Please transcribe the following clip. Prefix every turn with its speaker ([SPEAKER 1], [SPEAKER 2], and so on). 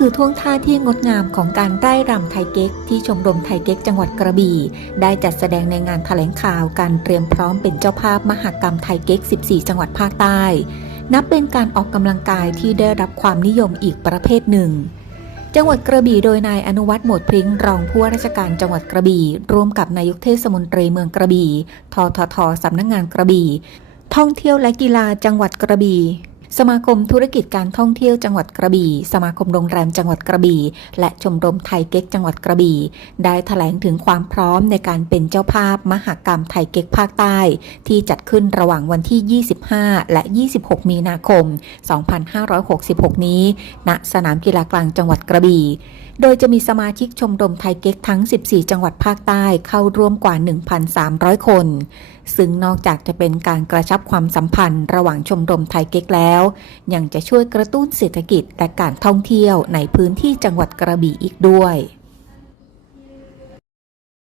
[SPEAKER 1] คือท่วงท่าที่งดงามของการไร่รำไทยเก๊ก ที่ชมรมไทยเก๊กจังหวัดกระบี่ ได้จัดแสดงในงานแถลงข่าวการเตรียมพร้อมเป็นเจ้าภาพมหกรรมไทยเก๊ก 14 จังหวัดภาคใต้ นับเป็นการออกกำลังกายที่ได้รับความนิยมอีกประเภทหนึ่งจังหวัดกระบี่โดยนายอนุวัฒน์หมวดพริ้งรองผู้ว่าราชการจังหวัดกระบี่ร่วมกับนายกเทศมนตรีเมืองกระบี่ทททสำนักงานกระบี่ ท่องเที่ยวและกีฬาจังหวัดกระบี่ สมาคมธุรกิจการท่องเที่ยวจังหวัดกระบี่ สมาคมโรงแรมจังหวัดกระบี่ และชมรมไทยเก๊กจังหวัดกระบี่ ได้แถลงถึงความพร้อมในการเป็นเจ้าภาพมหกรรมไทยเก๊กภาคใต้ ที่จัดขึ้นระหว่างวันที่ 25 และ 26 มีนาคม 2566 นี้ ณ สนามกีฬากลางจังหวัดกระบี่ โดยจะมีสมาชิกชมรมไทยเก๊กทั้ง 14 จังหวัดภาคใต้เข้าร่วมกว่า 1,300 คน ซึ่งนอกจากจะเป็นการกระชับความสัมพันธ์ ระหว่างชมรมไทยเก๊กแล้วแล้ว ยังจะช่วยกระตุ้นเศรษฐกิจและการท่องเที่ยวในพื้นที่จังหวัดกระบี่อีกด้วย